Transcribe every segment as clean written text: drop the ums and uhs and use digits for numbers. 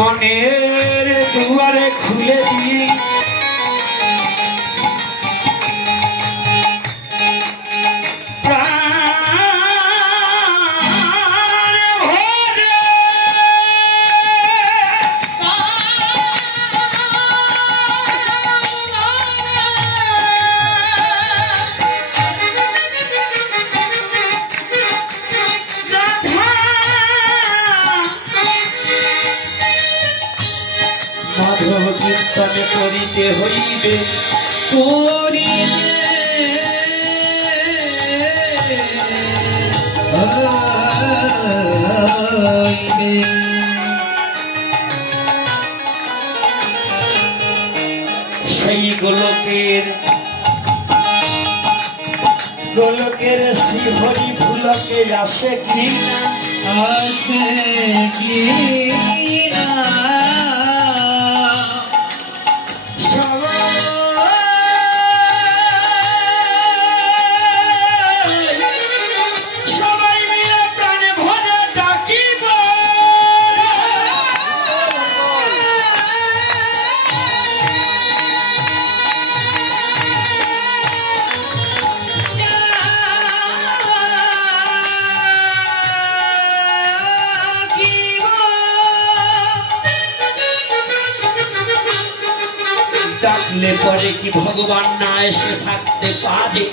মনের দুয়ারে খুলে দিয়ে করিতে হইবে সেই গোলকের শ্রী হরি ভুলকে আসে কি না ডাকলে পরে কি ভগবান না এসে থাকতে পারে?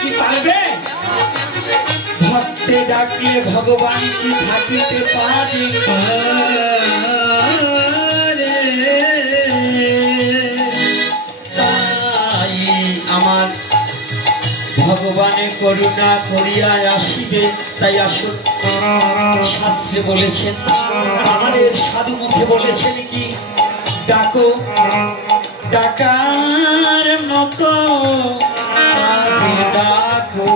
কি পারবে? ভক্তে ডাকলে ভগবান কি থাকিতে পারে? তাই আমার ভগবানের করুণা করিয়া আসিবে। তাই আসুন, শাস্ত্রে বলেছেন, আমাদের সাধু মুখে বলেছেন কি, ডাকো ডাকার মতো ডাকো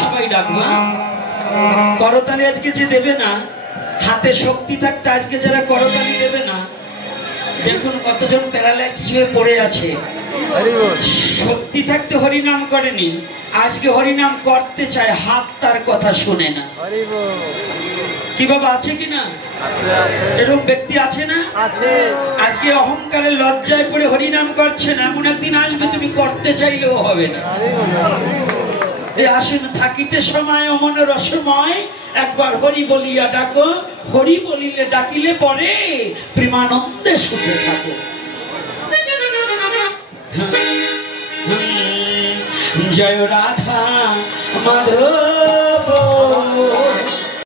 সবাই ডাকবো। করতালি আজকে যে দেবে না, হাতে শক্তি থাকতে আজকে যারা করতালি দেবে না, দেখুন কতজন প্যারালাইসিস হয়ে পড়ে আছে। শক্তি থাকতে হরিনাম করেনি, আজকে হরিনাম করতে চায়, হাত তার কথা শুনে না। কি বাবা আছে কিনা? এরকম ব্যক্তি আছে না? আজকে অহংকারে লজ্জায় পড়ে হরিনাম করছে না, এমন একদিন আসবে তুমি করতে চাইলেও হবে না। আসুন, থাকিতে সময় অমন রসময়, একবার হরি বলিয়া ডাকো, হরি বলিলে ডাকিলে পরে প্রেমানন্দে সুখে থাকো। জয় রাধা মাধব।